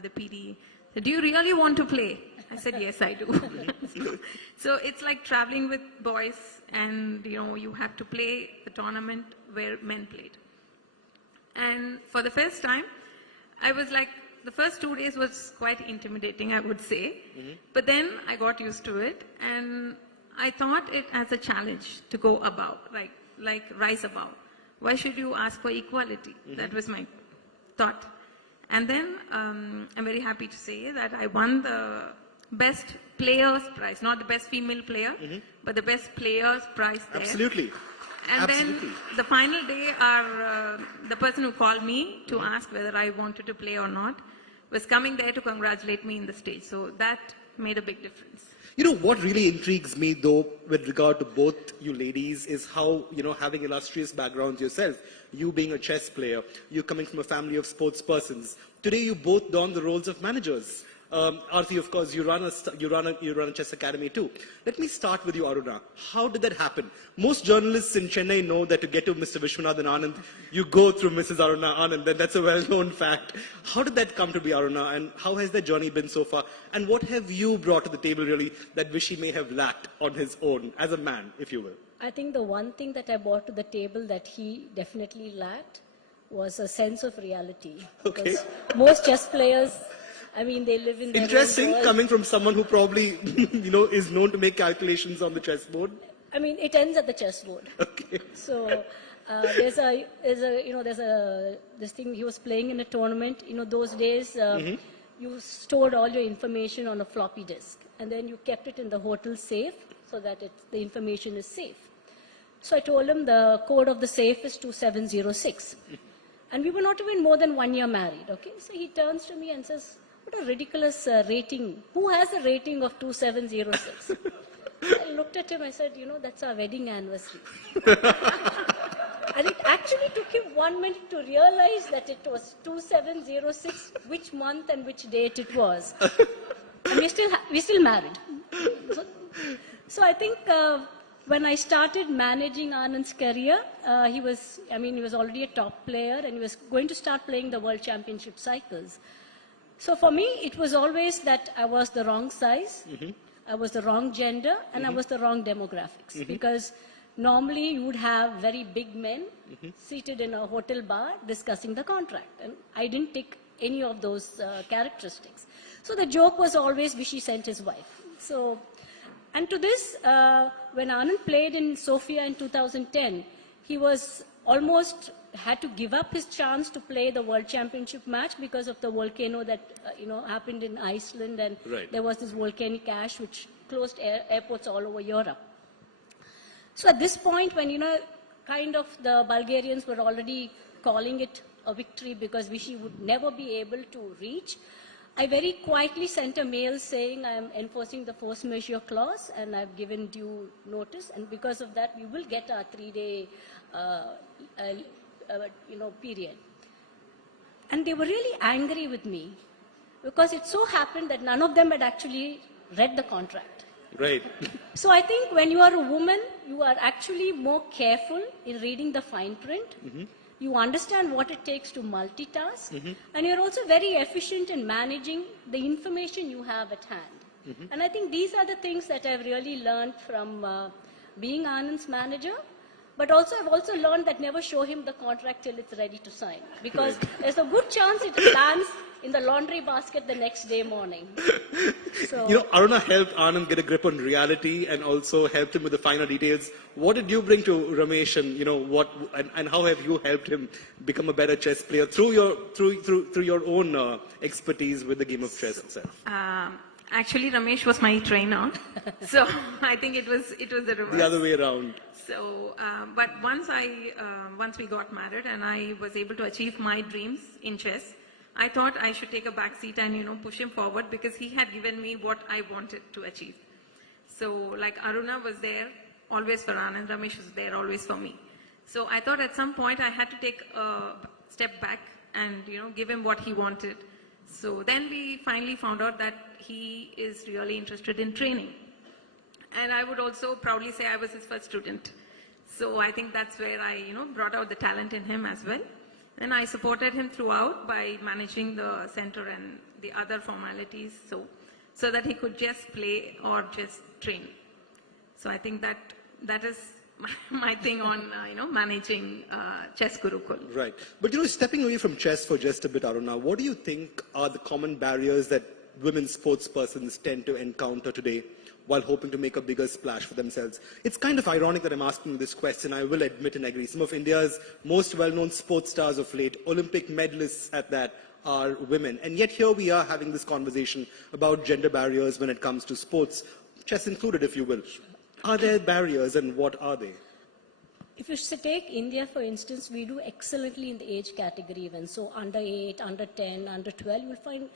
the PD said, "Do you really want to play?" I said, "Yes, I do." So it's like traveling with boys, and you have to play the tournament where men played. And for the first time, I was like, the first 2 days was quite intimidating, I would say. But then I got used to it, and I thought it as a challenge to go above, like rise above. Why should you ask for equality? That was my thought. And then I'm very happy to say that I won the Best Players Prize, not the Best Female Player, but the Best Players Prize there. Absolutely. And Absolutely. then the final day, the person who called me to ask whether I wanted to play or not was coming there to congratulate me in the stage. So that made a big difference. What really intrigues me, though, with regard to both you ladies is how, having illustrious backgrounds yourself, you being a chess player, you coming from a family of sports persons. Today, you both don the roles of managers. Aarti, of course, you run a chess academy too. Let me start with you, Aruna. How did that happen? Most journalists in Chennai know that to get to Mr. Vishwanathan Anand, you go through Mrs. Aruna Anand, and that's a well-known fact. How did that come to be, Aruna, and how has that journey been so far? And what have you brought to the table, really, that Vishy may have lacked on his own, as a man, if you will? I think the one thing that I brought to the table that he definitely lacked was a sense of reality. Okay. Because most chess players, they live in their Interesting, own world. coming from someone who probably, is known to make calculations on the chessboard. It ends at the chessboard. Okay. So there's this thing he was playing in a tournament. Those days you stored all your information on a floppy disk, and then you kept it in the hotel safe so that the information is safe. So I told him the code of the safe is 2706. And we were not even more than 1 year married, okay? So he turns to me and says, "What a ridiculous rating. Who has a rating of 2706? I looked at him, I said, that's our wedding anniversary. And it actually took him 1 minute to realize that it was 2706, which month and which date it was. And we're still married. So I think when I started managing Anand's career, he was already a top player, and he was going to start playing the World Championship cycles. So for me, it was always that I was the wrong size, I was the wrong gender, and I was the wrong demographics. Because normally you would have very big men seated in a hotel bar discussing the contract. And I didn't tick any of those characteristics. So the joke was always Vishy sent his wife. And to this, when Anand played in Sofia in 2010, he was almost had to give up his chance to play the World Championship match because of the volcano that happened in Iceland, and there was this volcanic ash which closed airports all over Europe. So at this point, when kind of the Bulgarians were already calling it a victory because Vishy would never be able to reach, I very quietly sent a mail saying I am enforcing the force majeure clause and I've given due notice, and because of that we will get our 3-day period. And they were really angry with me because it so happened that none of them had actually read the contract. Right. So I think when you are a woman, you are actually more careful in reading the fine print. You understand what it takes to multitask, and you're also very efficient in managing the information you have at hand. And I think these are the things that I've really learned from being Anand's manager. But also, I've also learned that never show him the contract till it's ready to sign, because there's a good chance it lands in the laundry basket the next day morning. So, Aruna helped Anand get a grip on reality and also helped him with the finer details. What did you bring to Ramesh, and how have you helped him become a better chess player through your own expertise with the game of chess itself? Actually, Ramesh was my trainer, so I think it was the reverse. The other way around. So, but once we got married and I was able to achieve my dreams in chess, I thought I should take a back seat and push him forward, because he had given me what I wanted to achieve. So, like Aruna was there always for Anand, Ramesh was there always for me. So I thought at some point I had to take a step back and give him what he wanted. So then we finally found out that he is really interested in training. And I would also proudly say I was his first student. So I think that's where I, brought out the talent in him as well. And I supported him throughout by managing the center and the other formalities, so that he could just play or just train. So I think that is my thing on managing Chess Gurukul. Right. But stepping away from chess for just a bit, Aruna, what do you think are the common barriers that women sports persons tend to encounter today while hoping to make a bigger splash for themselves? It's kind of ironic that I'm asking this question. I will admit and agree. Some of India's most well-known sports stars of late, Olympic medalists at that, are women. And yet here we are having this conversation about gender barriers when it comes to sports, chess included, if you will. Are there barriers, and what are they? If you take India, for instance, we do excellently in the age category even. So under 8, under 10, under 12, you'll find,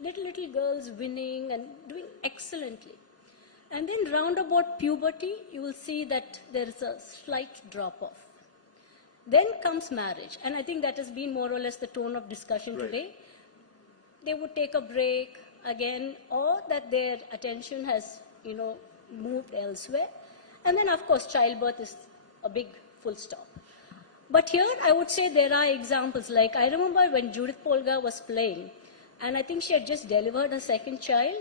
little girls winning and doing excellently. And then round about puberty, you will see that there is a slight drop-off. Then comes marriage. And I think that has been more or less the tone of discussion today. They would take a break again, or that their attention has, moved elsewhere. And then, of course, childbirth is a big full stop. But here, I would say there are examples. Like, I remember when Judith Polgar was playing, and I think she had just delivered her second child.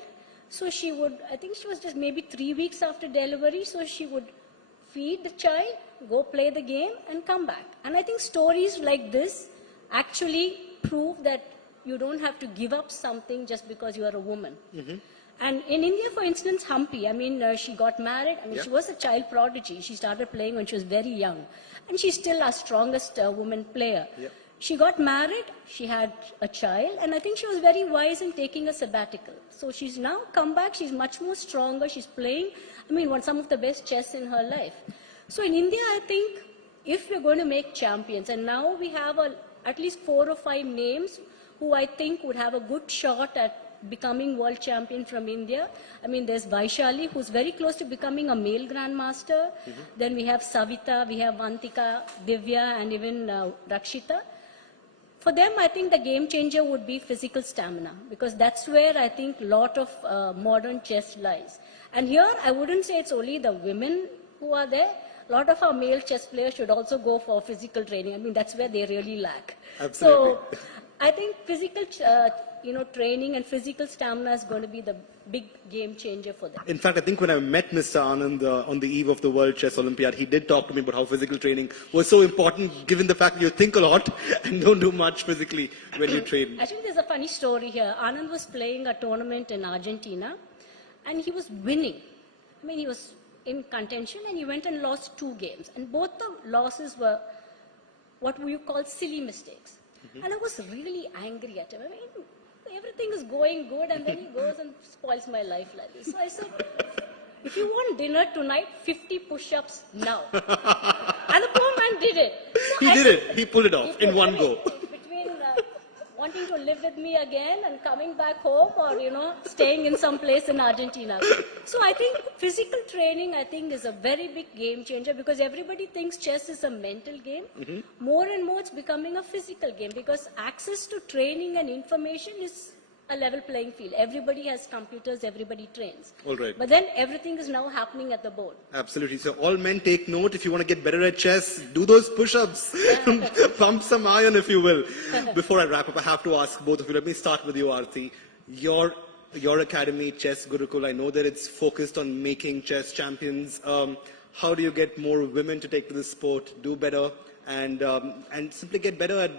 So she would, I think she was just maybe 3 weeks after delivery, so she would feed the child, go play the game, and come back. And I think stories like this actually prove that you don't have to give up something just because you are a woman. Mm-hmm. And in India, for instance, Humpy, she got married. She was a child prodigy. She started playing when she was very young. And she's still our strongest woman player. Yep. She got married, she had a child, and I think she was very wise in taking a sabbatical. So she's now come back, she's much more stronger, she's playing, some of the best chess in her life. So in India, I think, if we're going to make champions, and now we have at least 4 or 5 names who I think would have a good shot at becoming world champion from India. There's Vaishali, who's very close to becoming a male grandmaster. Mm-hmm. Then we have Savita, we have Vantika, Divya, and even Rakshita. For them, I think the game changer would be physical stamina, because that's where I think a lot of modern chess lies. And here, I wouldn't say it's only the women who are there. A lot of our male chess players should also go for physical training. That's where they really lack. Absolutely. So I think physical training and physical stamina is going to be the big game changer for them. In fact, I think when I met Mr. Anand on the eve of the World Chess Olympiad, he did talk to me about how physical training was so important, given the fact that you think a lot and don't do much physically when you train. Actually, there's a funny story here. Anand was playing a tournament in Argentina, and he was winning. He was in contention, and he went and lost 2 games. And both the losses were what we call silly mistakes. Mm-hmm. And I was really angry at him. Everything is going good, and then he goes and spoils my life like this. So I said, if you want dinner tonight, 50 push-ups now. And the poor man did it. So he did it. He pulled it off in one go. Between wanting to live with me again and coming back home, or, staying in some place in Argentina. So I think physical training, is a very big game changer, because everybody thinks chess is a mental game. Mm-hmm. More and more it's becoming a physical game, because access to training and information is a level playing field. Everybody has computers, everybody trains. All right. But then everything is now happening at the board. Absolutely. So all men take note. If you want to get better at chess, do those push-ups. Pump some iron, if you will. Before I wrap up, I have to ask both of you. Let me start with you, Aarti. Your academy, Chess Gurukul, I know that it's focused on making chess champions. How do you get more women to take to the sport, do better, and simply get better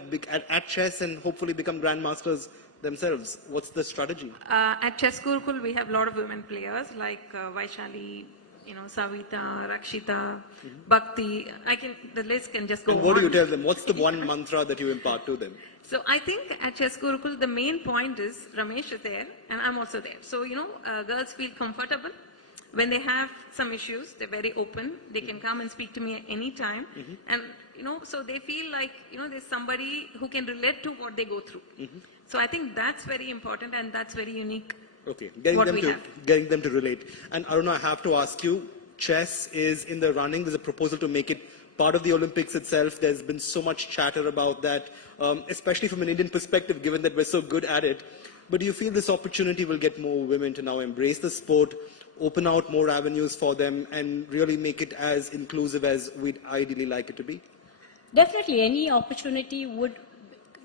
at chess and hopefully become grandmasters themselves? What's the strategy? At Chess Gurukul, we have a lot of women players like Vaishali, Savita, Rakshita, Bhakti. The list can just go on. And what do you tell them? What's the one mantra that you impart to them? So I think at Chess Gurukul, the main point is Ramesh is there and I'm also there. So, girls feel comfortable. When they have some issues, they're very open. They can come and speak to me at any time. Mm-hmm. And, so they feel like, there's somebody who can relate to what they go through. Mm-hmm. So I think that's very important and that's very unique. Okay, getting them to relate. And Aruna, I have to ask you, chess is in the running. There's a proposal to make it part of the Olympics itself. There's been so much chatter about that, especially from an Indian perspective, given that we're so good at it. But do you feel this opportunity will get more women to now embrace the sport, open out more avenues for them, and really make it as inclusive as we'd ideally like it to be? Definitely, any opportunity would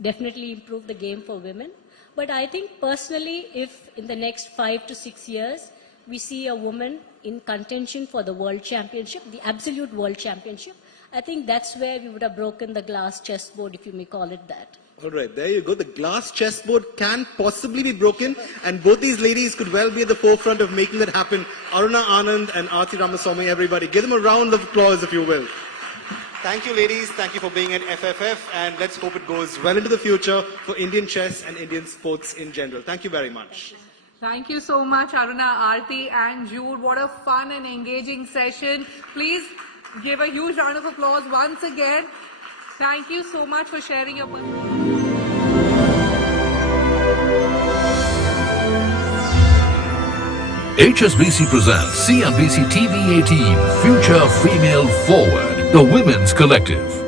definitely improve the game for women. But I think personally, if in the next 5 to 6 years, we see a woman in contention for the world championship, the absolute world championship, I think that's where we would have broken the glass chessboard, if you may call it that. All right, there you go. The glass chessboard can possibly be broken, and both these ladies could well be at the forefront of making that happen. Aruna Anand and Aarti Ramaswamy, everybody, give them a round of applause, if you will. Thank you, ladies. Thank you for being at FFF, and let's hope it goes well into the future for Indian chess and Indian sports in general. Thank you very much. Thank you so much, Aruna, Aarti and Jude. What a fun and engaging session. Please give a huge round of applause once again. Thank you so much for sharing your... HSBC presents CNBC TV 18 Future Female Forward, the Women's Collective.